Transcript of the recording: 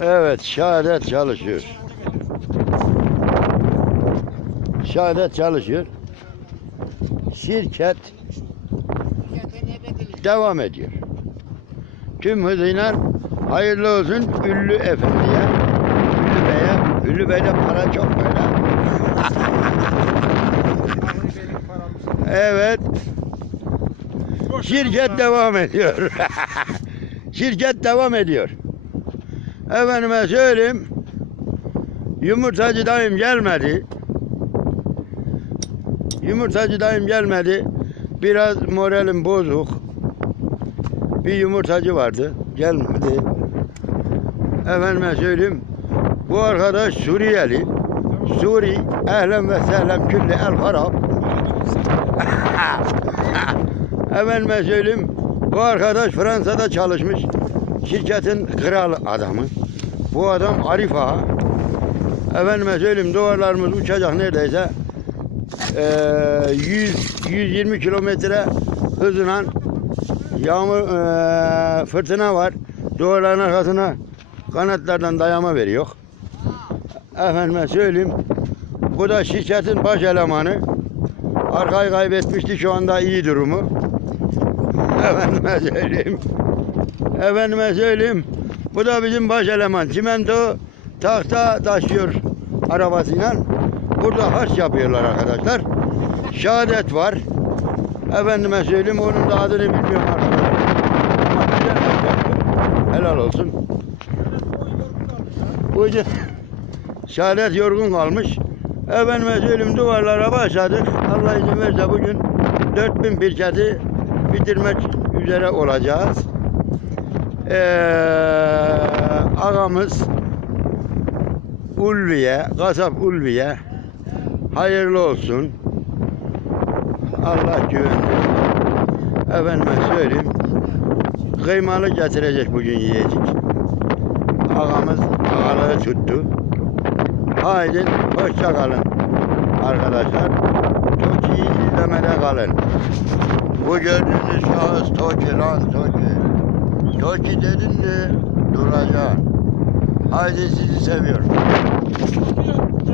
Evet, şehadet çalışıyor. Şehadet çalışıyor. Şirket devam ediyor. Tüm hızıyla hayırlı olsun Üllü Efendi'ye, Üllü Bey'e. Üllü Bey'de para çok böyle. Evet. Şirket devam ediyor. Şirket devam ediyor. Efendime söyleyeyim. Yumurtacı dayım gelmedi. Yumurtacı dayım gelmedi. Biraz moralim bozuk. Bir yumurtacı vardı. Gelmedi. Efendime söyleyeyim. Bu arkadaş Suriyeli. Suri ehlen ve sehlem külli el harap. Efendime söyleyeyim. Bu arkadaş Fransa'da çalışmış. Şirketin kral adamı. Bu adam Arif Ağa. Efendime söyleyeyim duvarlarımız uçacak neredeyse eee 100 120 kilometre hızla yağmur eee, fırtına var. Duvarların arkasına kanatlardan dayama veriyor. Efendime söyleyeyim. Bu da şirketin baş elemanı. Arkayı kaybetmişti şu anda iyi durumu. Efendime söyleyeyim. Efendime söyleyeyim. Bu da bizim baş eleman. Çimento tahta taşıyor arabasıyla. Burada harç yapıyorlar arkadaşlar. Şehadet var. Efendime söyleyeyim onun da adını bilmiyorum arkadaşlar. Ama. Helal olsun. Bu Şehadet yorgun kalmış. Efendime söyleyeyim duvarlara başladık. Allah izin verirse bugün 4000 pirketi bitirmek üzere olacağız. Ee, ağamız Ulviye, kasap Ulviye hayırlı olsun. Allah güvendir. Efendime söyleyeyim. Kıymalı getirecek bugün yiyecek. Ağamız ağalığı tuttu. Haydi hoşça kalın arkadaşlar. Çok iyi izlemede kalın. Bu gördüğünüz şahıs Toki lan Toki. Toki dedin mi duracaksın. Haydi sizi seviyorum.